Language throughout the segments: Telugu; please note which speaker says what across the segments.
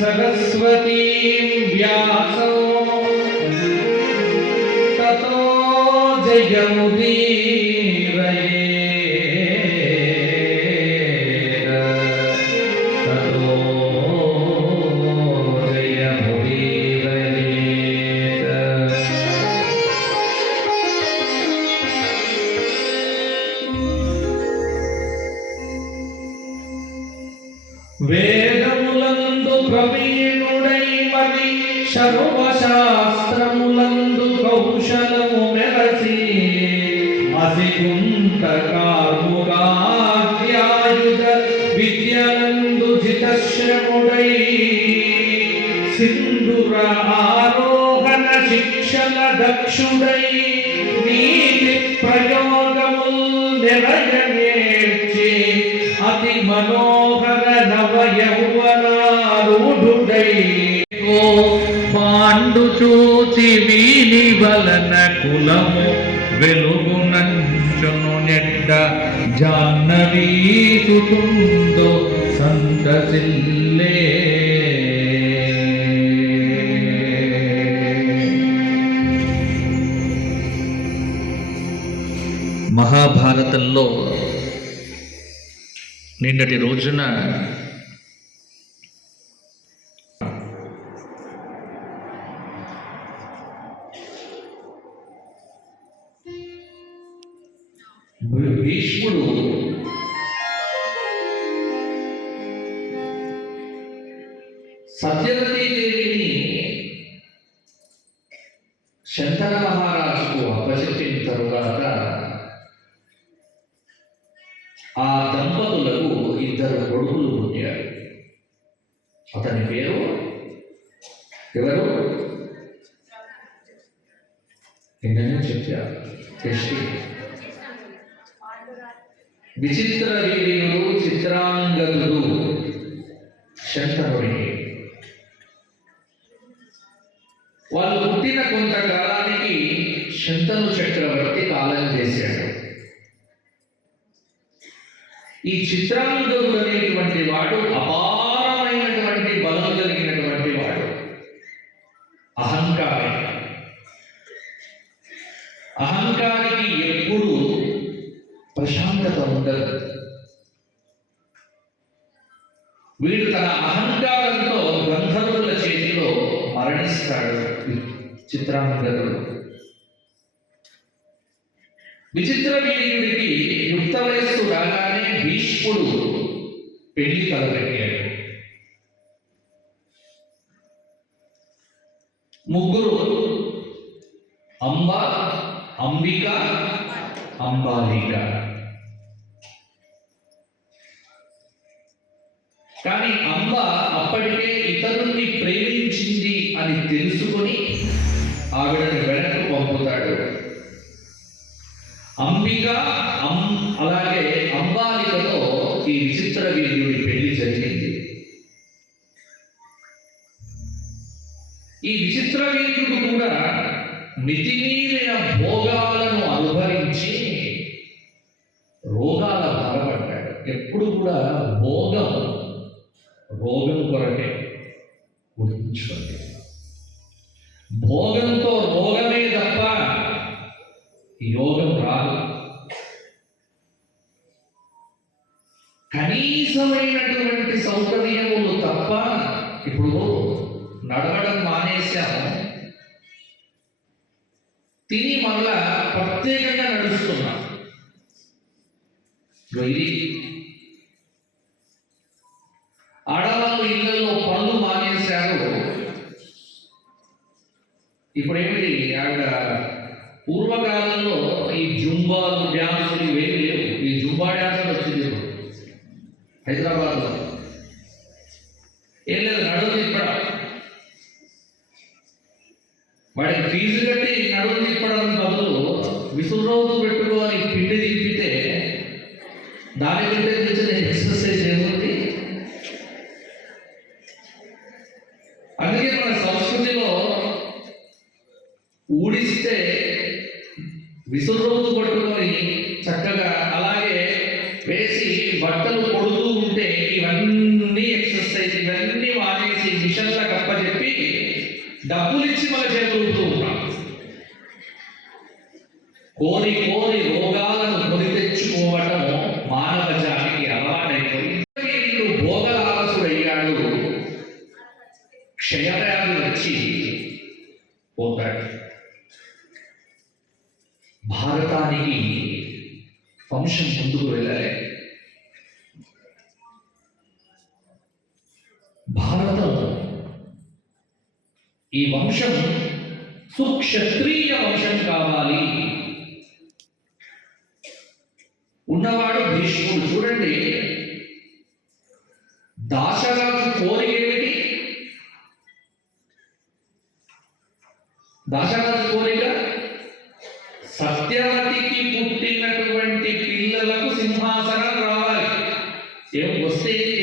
Speaker 1: सरस्वतीं व्यासो। ततो जयमुदी అసికుంత సింధుర ఆరోహణ శిక్షణ దక్షుడై నీతి ప్రయోగముల్ నిరయనేర్చి అతి మనోహర నవ యౌవనారూఢుడై సుతుందో సంతసిల్లే మహాభారతంలో నిన్నటి రోజున భీష్ముడు సత్యవతీదేవిని శంకర మహారాజుకు అప్పచెప్పిన తరువాత ఆ దంపతులకు ఇద్దరు కొడుకులు పుట్టారు. అతని పేరు ఎవరు? నిన్ననే చెప్పారు. కృష్ణ విచిత్ర వీర్యుడు చిత్రాంగదుడు శంకరుడికి వాళ్ళు పుట్టిన కొంతకాలానికి శంతను చక్రవర్తి కాలం చేశాడు. ఈ చిత్రాంగుడు అనేటువంటి వాడు అపారమైనటువంటి బలం కలిగినటువంటి వాడు. అహంకారి. అహంకారికి ఎప్పుడు ప్రశాంతత ఉండదు. వీడు తన అహంకారం మరణిస్తాడు చిత్రాంగదుడు విచిత్ర వీర్యుడికి యుక్త వయస్సు రాగానే భీష్ముడు పెళ్ళి తలపెట్టాడు ముగ్గురు అంబ అంబిక అంబాలిక కానీ అంబ అప్పటికే ఇతరుల్ని ప్రేమించింది అని తెలుసుకొని ఆవిడని వెనక్కు పంపుతాడు. అంబిక అం అలాగే అంబాలికతో ఈ విచిత్ర వీర్యుడి పెళ్ళి జరిగింది. ఈ విచిత్ర వీర్యుడు కూడా మితిమీరిన భోగాలను అనుభవించి రోగాల బాధపడ్డాడు. ఎప్పుడు కూడా భోగం రోగం కొరకే గుర్తుంచుకోండి యోగం రాదు. కనీసమైనటువంటి సౌకర్యములు తప్ప ఇప్పుడు నడవడం మానేశాము. తిని మళ్ళా ప్రత్యేకంగా నడుస్తున్నాం. ఇది ఆడవాళ్ళు ఇళ్ళలో పనులు మానేశారు. ఇప్పుడేమిటి? ఆవిడ పూర్వకాలంలో ఈ జుంబాలు డ్యాన్సులు ఇవేమి లేవు. ఈ జుంబా డ్యాన్సులు వచ్చింది ఇప్పుడు. హైదరాబాద్లో. ఏం లేదు నడువు తిప్పడం. వాడికి ఫీజు కట్టి నడువు తిప్పడం బదులు విసురు రోజు పెట్టుకోవాలి పిండి తిప్పితే దానికి ఈ వంశం సుక్షత్రియ వంశం కావాలి. ఉన్నవాడు భీష్ముడు. చూడండి దాశరాజు కోరిక ఏమిటి? దాశరాజు కోరిక సత్యవతికి పుట్టినటువంటి పిల్లలకు సింహాసనం రావాలి. ఏం వస్తే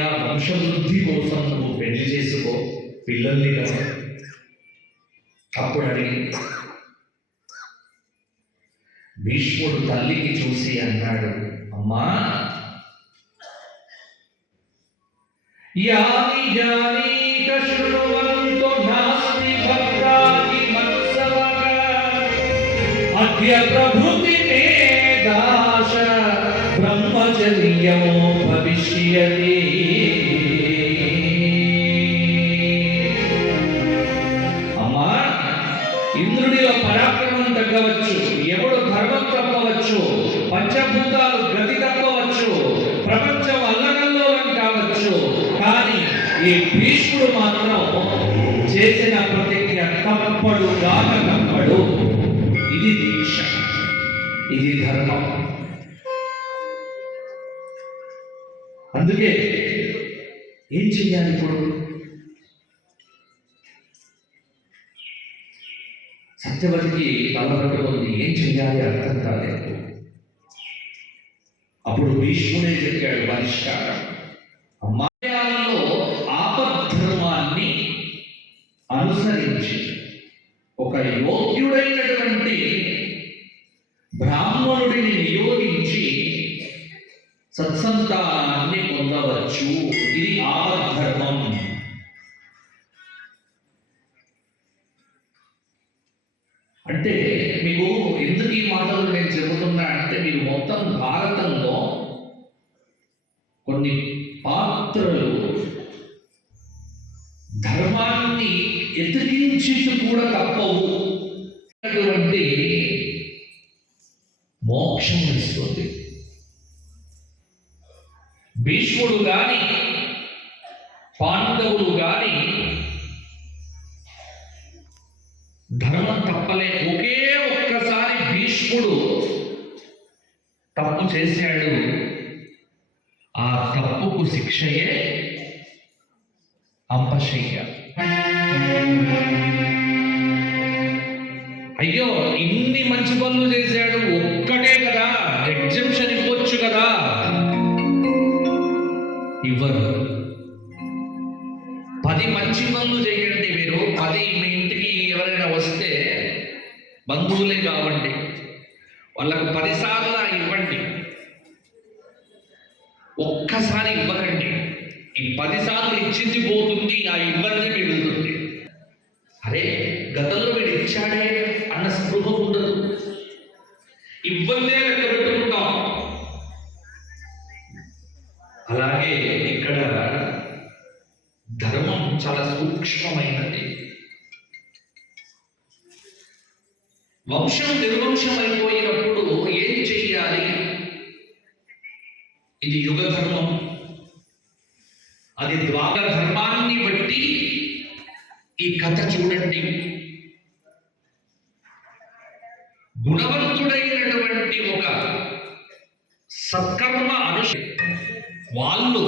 Speaker 1: ఇప్పుడైనా వంశవృద్ధి కోసం నువ్వు పెళ్ళి చేసుకో పిల్లల్ని కదా. అప్పుడు అడిగి భీష్ముడు తల్లికి చూసి అన్నాడు అమ్మా యాని జానీక శృణువంతో నాస్తి భక్తాది మత్సవక అద్య ప్రభృతి మే దాశ బ్రహ్మచర్యమో భవిష్యతి. చేసిన ప్రతిజ్ఞ తప్పడు గాక తప్పడు. ఇది దీక్ష. ఇది ధర్మం. అందుకే ఏం చెయ్యాలి ఇప్పుడు? సత్యవతికి తలబట్టుకుంది ఏం చెయ్యాలి అర్థం కాలేదు. అప్పుడు భీష్ముడే చెప్పాడు పరిష్కారం అమ్మా అనుసరించి ఒక యోగ్యుడైనటువంటి బ్రాహ్మణుడిని నియోగించి సత్సంతానాన్ని పొందవచ్చు. ఇది ఆపద్ధర్మం అంటే మీకు ఎందుకు ఈ మాటలు నేను చెబుతున్నా అంటే మీరు మొత్తం భారతంలో కొన్ని పాత్రలు ధర్మాన్ని ఎదిరించి కూడా తప్పవు. అటువంటి మోక్షం ఇస్తుంది భీష్ముడు గాని పాండవులు గాని ధర్మం తప్పలే. ఒకే ఒక్కసారి భీష్ముడు తప్పు చేశాడు. ఆ తప్పుకు శిక్షయే అంపశయ్య అయ్యో ఇన్ని మంచి పనులు చేశాడు ఒక్కటే కదా ఎగ్జిబిషన్ ఇవ్వచ్చు కదా ఇవ్వరు పది మంచి పనులు చేయండి మీరు పది మీ ఇంటికి ఎవరైనా వస్తే బంధువులే కావండి వాళ్ళకు పదిసార్లు ఇవ్వండి ఒక్కసారి ఇవ్వకండి ఈ పదిసార్లు ఇచ్చింది పోతుంది ఆ ఇబ్బంది పెరుగుతుంది అరే గతంలో వీడు ఇచ్చాడే అన్న స్పృహ ఉండదు. ఇబ్బందే లెక్క పెట్టుకుంటాం. అలాగే ఇక్కడ ధర్మం చాలా సూక్ష్మమైనది. వంశం నిర్వంశం అయిపోయినప్పుడు ఏం చెయ్యాలి? ఇది యుగ ధర్మం అది ద్వాపర ధర్మాన్ని బట్టి ఈ కథ చూడండి. గుణవంతుడైనటువంటి ఒక సత్కర్మ అనుష వాళ్ళు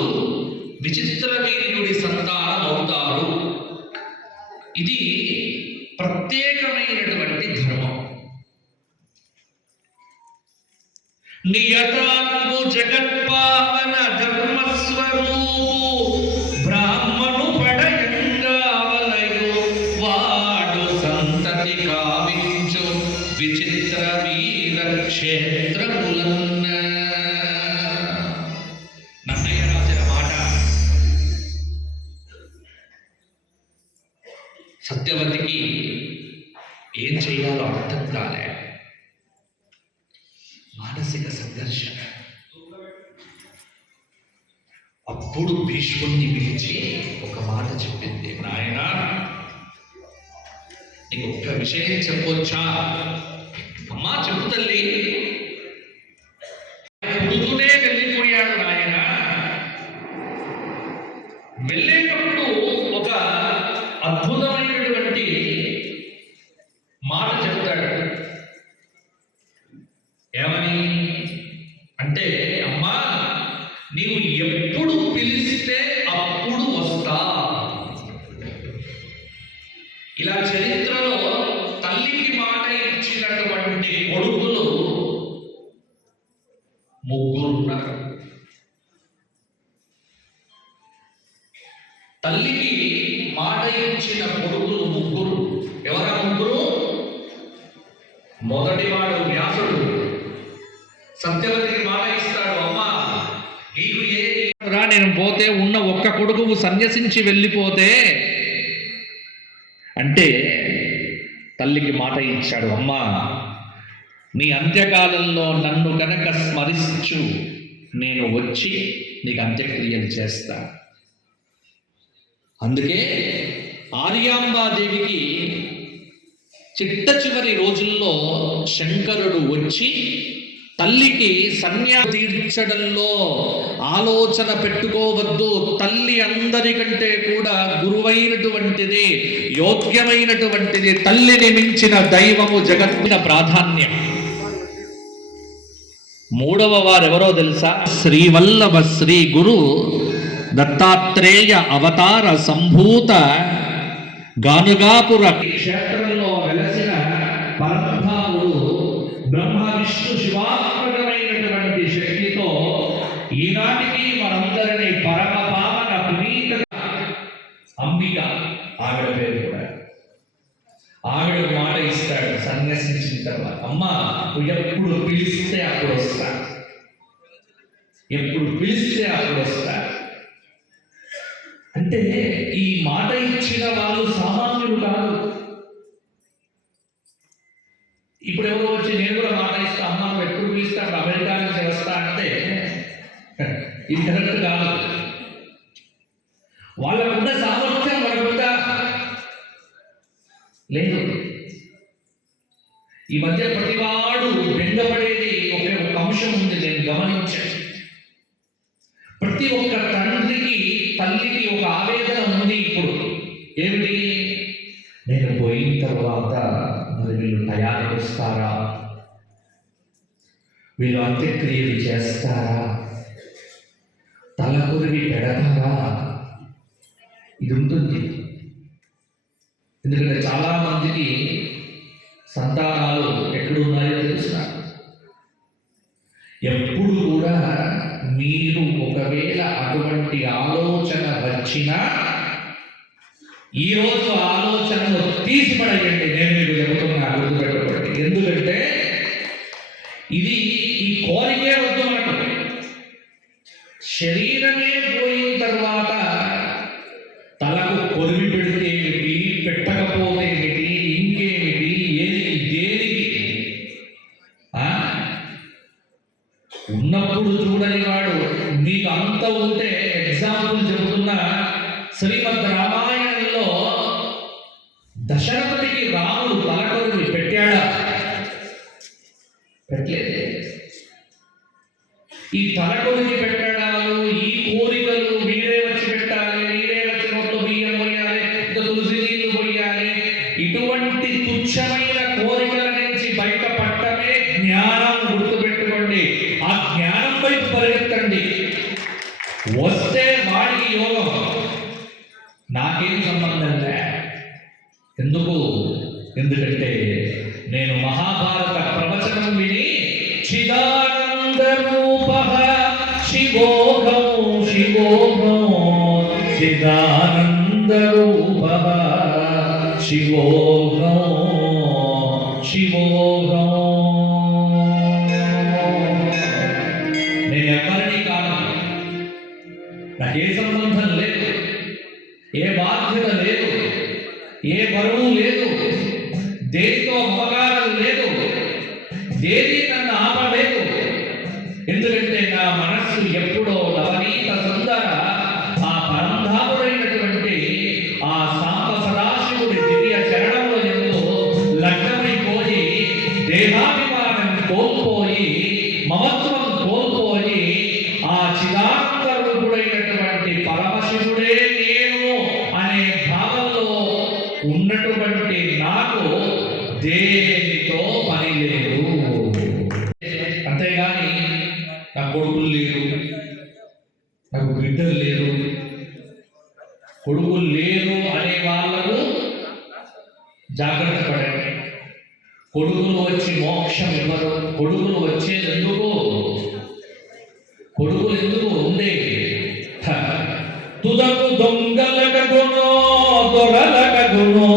Speaker 1: విచిత్ర వీర్యుడి సంతానం అవుతారు. ఇది ప్రత్యేకమైనటువంటి ధర్మం. నియతాంగు జగత్పావన ధర్మస్వరూపు బ్రాహ్మణు పడయంగావలయు వాడు సంతతి కావించు విచిత్ర వీర క్షేత్రములన్న. నన్నయ్య రాసిన మాట. సత్యవతికి ఏం చేయాలో అర్థం కాలే. మానసిక సంఘర్షణ. అప్పుడు భీష్ముణ్ణి పిలిచి ఒక మాట చెప్పింది. నాయన నీకు ఒక్క విషయం చెప్పొచ్చా? అమ్మా చెప్పు తల్లి. కొడుకులు ముగ్గురు తల్లికి మాట ఇచ్చిన కొడుకులు ముగ్గురు. ఎవరా ముగ్గురు? మొదటివాడు వ్యాసుడు. సత్యవతికి మాట ఇస్తాడు అమ్మా నీకు ఏ నేను పోతే ఉన్న ఒక్క కొడుకు సన్యసించి వెళ్ళిపోతే అంటే తల్లికి మాట ఇచ్చాడు అమ్మా నీ అంత్యకాలంలో నన్ను కనుక స్మరించు నేను వచ్చి నీకు అంత్యక్రియలు చేస్తా. అందుకే ఆర్యాంబాదేవికి చిట్ట చివరి రోజుల్లో శంకరుడు వచ్చి తల్లికి సన్యా తీర్చడంలో ఆలోచన పెట్టుకోవద్దు. తల్లి అందరికంటే కూడా గురువైనటువంటిది యోగ్యమైనటువంటిది తల్లిని మించిన దైవము జగత్తున ప్రాధాన్యం. మూడవ వారెవరో తెలుసా? శ్రీవల్లభ శ్రీ గురు దత్తాత్రేయ అవతార సంభూత గానుగాపుర క్షేత్రంలో వెలసిన పరమధాముడు బ్రహ్మ విష్ణు శివాత్మకమైనటువంటి శక్తితో ఈనాటికి మనందరినీ పరమ పావన పునీత అంబిక ఆవిడ పేరు కూడా. ఆవిడ మాట ఇస్తాడు సన్యసించిన తర్వాత అమ్మా నువ్వు ఎప్పుడు పిలిస్తే అప్పుడు వస్తా. ఎప్పుడు పిలిస్తే అప్పుడు వస్తా. అంటే ఈ మాట ఇచ్చిన వాళ్ళు సామాన్యులు కాదు. ఇప్పుడు ఎవరో వచ్చి నేను కూడా మాట ఇస్తా అమ్మ నువ్వు ఎప్పుడు పిలిస్తే అప్పుడు అమెరికా నుంచి వస్తా అంటే ఇది కరెక్ట్ కాదు. వాళ్ళకున్న సామర్థ్యం మనకుందా? లేదు. ఈ మధ్య ప్రతివాడు బెంగపడేది ఒకే ఒక అంశం ఉంది నేను గమనించాను. ప్రతి ఒక్క తండ్రికి తల్లికి ఒక ఆవేదన ఉంది ఇప్పుడు. ఏమిటి? నేను పోయిన తర్వాత మరి వీళ్ళు టయానికి వస్తారా వీళ్ళు అంత్యక్రియలు చేస్తారా? తలకురివి పెడతారా? ఇది ఉంటుంది. ఎందుకంటే చాలా మందికి సంతానాలు ఎక్కడున్నాయో తెలుసు ఎప్పుడు కూడా మీరు ఒకవేళ అటువంటి ఆలోచన వచ్చినా ఈరోజు ఆలోచనను తీసిపడేయండి. నేను మీకు చెబుతున్నా గుర్తుపెట్టి పెట్టలేదు ఈ తలకొరివి పెట్టడాలు ఏ సంబంధం లేదు కొడుకు లేదు అనే వాళ్ళకు జాగ్రత్త పడండి కొడుకులు వచ్చి మోక్షం ఇవ్వరు కొడుకులు వచ్చేది ఎందుకు కొడుకులు ఎందుకు ఉండేవి తుదకు దొంగలక గుణో దొరలక గుణో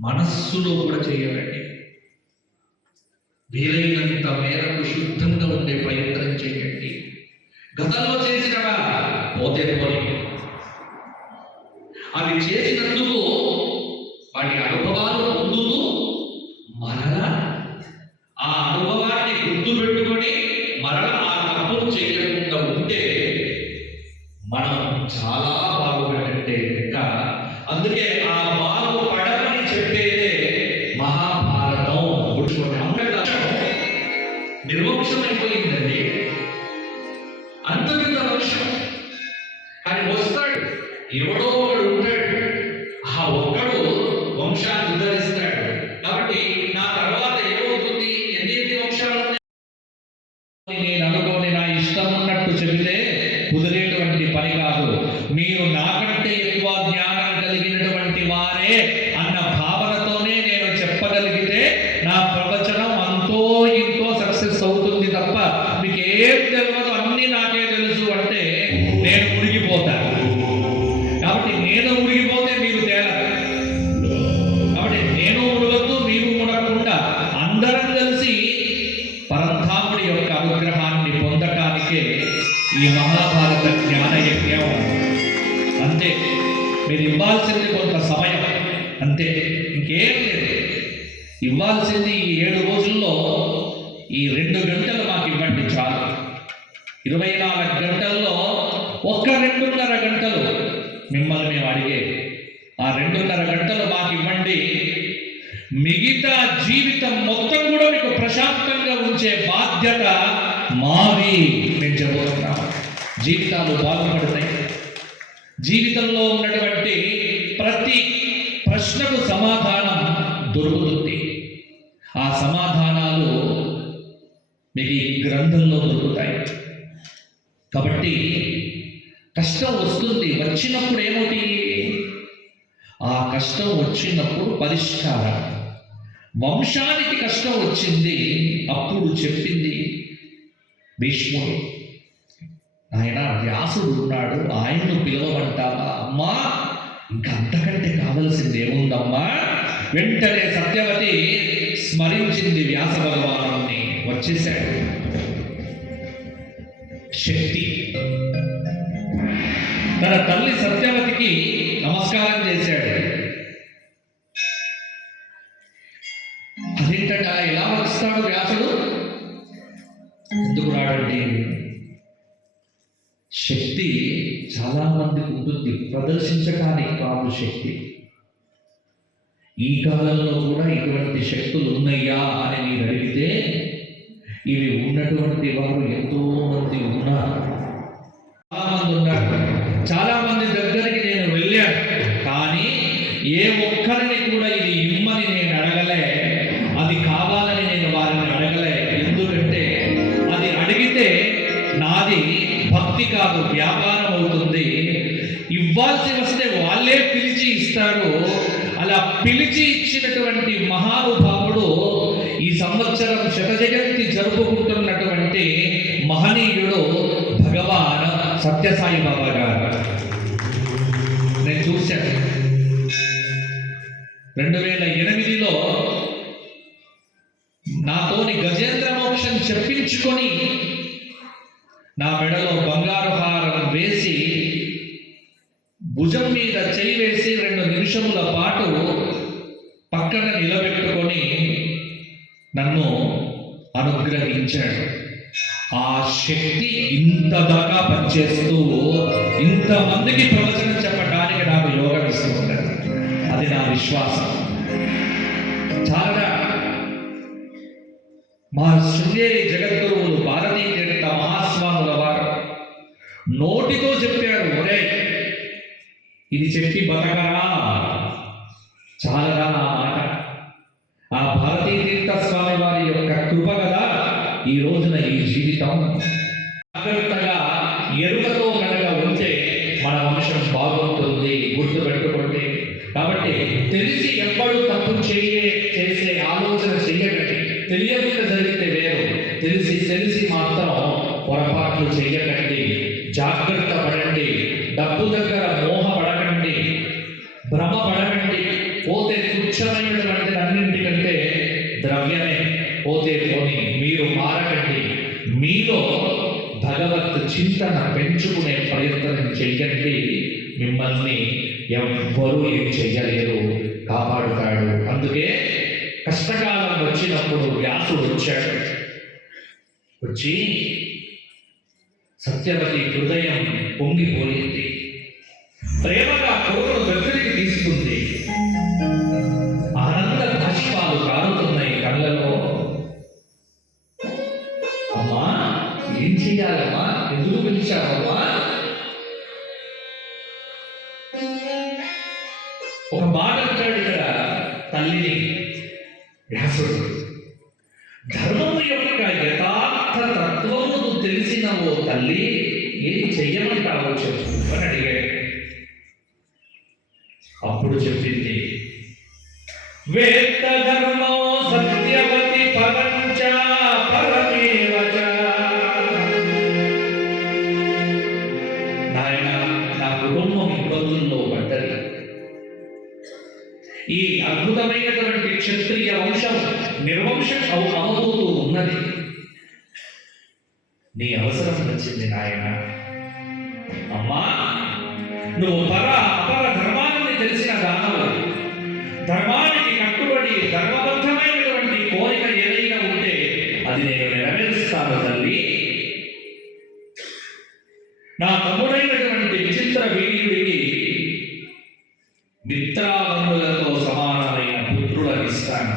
Speaker 1: మనస్సులో కూడా చేయాలండి. వీలైనంత మేరకు శుద్ధంగా ఉండే ప్రయత్నం చేయండి. గతంలో చేసినవా పోతే పోని. అవి చేసినందుకు వాటి అనుభవాలు పొందుతూ మరలా ఆ అనుభవాన్ని గుర్తు పెట్టుకొని మరలా ఆ తప్పులు చేయకుండా ఉంటే మనం చాలా బాగుపడినట్టే ఇంకా అందుకే ఆ బాగు పడమని చెప్పేదే మహాభారతం గుర్చుకోండి నిర్వంశమైపోయిందండి. అంతకింత వంశం కానీ వస్తాడు. ఎవడో ఒకడు ఉంటాడు. ఆ ఒక్కడు వంశాన్ని ఉద్ధరిస్తాడు. కాబట్టి నా తర్వాత ఏమవుతుంది? ఎన్ని వంశాలు నేను అనుకోని నా ఇష్టం ఉన్నట్టు చెబితే కుదిరేటువంటి పని కాదు. మీరు నాకు ఇరవై నాలుగు గంటల్లో ఒక్క రెండున్నర గంటలు మిమ్మల్ని మేము అడిగే ఆ రెండున్నర గంటలు మాకు ఇవ్వండి. మిగతా జీవితం మొత్తం కూడా మీకు ప్రశాంతంగా ఉంచే బాధ్యత మాది. మేము చెబుతున్నాం జీవితాలు బాగుపడతాయి. జీవితంలో ఉన్నటువంటి ప్రతి ప్రశ్నకు సమాధానం దొరుకుతుంది. ఆ సమాధానాలు మీకు ఈ గ్రంథంలో దొరుకుతాయి. కాబట్టి కష్టం వస్తుంది. వచ్చినప్పుడు ఏమిటి ఆ కష్టం వచ్చినప్పుడు పరిష్కారం. వంశానికి కష్టం వచ్చింది. అప్పుడు చెప్పింది భీష్ముడు. ఆయన వ్యాసుడు ఉన్నాడు. ఆయన్ను పిలవమంటావా? అమ్మా ఇంకా అంతకంటే కావలసింది ఏముందమ్మా? వెంటనే సత్యవతి స్మరించింది వ్యాస భగవాను వచ్చేసాడు శక్తి తన తల్లి సత్యవతికి నమస్కారం చేశాడు. అదేంటట ఎలా వస్తాడు వ్యాసుడు? ఎందుకు రాడండి శక్తి చాలా మందికి ఉంటుంది. ప్రదర్శించడానికి కాదు శక్తి. ఈ కాలంలో కూడా ఇటువంటి శక్తులు ఉన్నాయా అని మీరు అడిగితే ఇవి ఉన్నటువంటి వారు ఎంతో మంది ఉన్నారు. చాలా మంది ఉన్నారు. చాలా మంది దగ్గరికి నేను వెళ్ళాను. కానీ ఏ ఒక్కరిని కూడా ఇది ఇమ్మని నేను అడగలే. అది కావాలని నేను వారిని అడగలే. ఎందుకంటే అది అడిగితే నాది భక్తి కాదు వ్యాపారం అవుతుంది. ఇవ్వాల్సి వస్తే వాళ్ళే పిలిచి ఇస్తారు. అలా పిలిచి ఇచ్చినటువంటి మహానుభావుడు శతజయంతి జరుపుకుంటున్నటువంటి మహనీయుడు భగవాన్ సత్యసాయి బాబా అనుగ్రహించాడు ఆ శక్తి ఇంత దాకా పనిచేస్తూ ఇంతమందికి ప్రవచనం చెప్పడానికి నాకు యోగం ఇస్తూ అది నా విశ్వాసం. చాలా మా శృంగేరి జగద్గురువులు భారతీ తీర్థ మహాస్వాముల వారు నోటితో చెప్పాడు ఒరే ఇది చెప్పి బతకరా. చాలరా నా మాట. ఆ భారతీ తీర్థ స్వామి వారి యొక్క కృప కదా ఈ రోజున ఈ జీవితం. జాగ్రత్తగా ఎరుకతో కనుక ఉంటే మన వంశం బాగుంటుంది గుర్తు పెట్టుకోండి కాబట్టి తెలిసి ఎప్పుడు తప్పు చేయే చేసే ఆలోచన చేయకండి తెలియకుండా జరిగితే వేరు. తెలిసి తెలిసి మాత్రం పొరపాట్లు చేయకండి జాగ్రత్త పడండి. డబ్బు దగ్గర మోహపడకండి. భ్రమ పడకండి. పోతే తుచ్చమైన చింతన పెంచుకునే ప్రయత్నం చెయ్యండి. మిమ్మల్ని ఎవ్వరూ ఏం చెయ్యలేరు. కాపాడుతాడు. అందుకే కష్టకాలం వచ్చినప్పుడు వ్యాసుడు వచ్చాడు. వచ్చి సత్యవతి హృదయం పొంగిపోయింది. ప్రేమగా కొడుకును దగ్గరికి తీసుకుంది. ఒక మాట అంటాడు ఇక్కడ తల్లిని. వ్యాసుడు ధర్మము యొక్క యథార్థ తత్వము తెలిసిన ఓ తల్లి ఏం చెయ్యమంటావో చెప్పు అని అడిగాడు. అప్పుడు చెప్పింది వేత్తగా అది నేను నెరవేరుస్తాను తల్లి. నా తమ్ముడైనటువంటి విచిత్ర వీర్యుడికి మిత్రాబంధులతో సమానమైన పుత్రులను ఇస్తాను.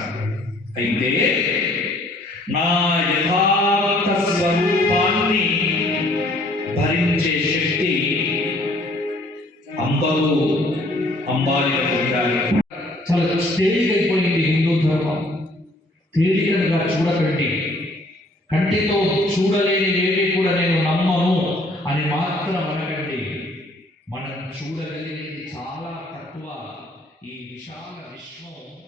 Speaker 1: అయితే నా యథార్థ స్వరూపాన్ని భరించే శక్తి అంబలు అంబాలికకు ఉండాలి
Speaker 2: కంటితో చూడలేని ఏవి కూడా నేను నమ్మను అని మాత్రం అనకండి. మనం చూడగలిగేది చాలా తక్కువ. ఈ విశాల విశ్వం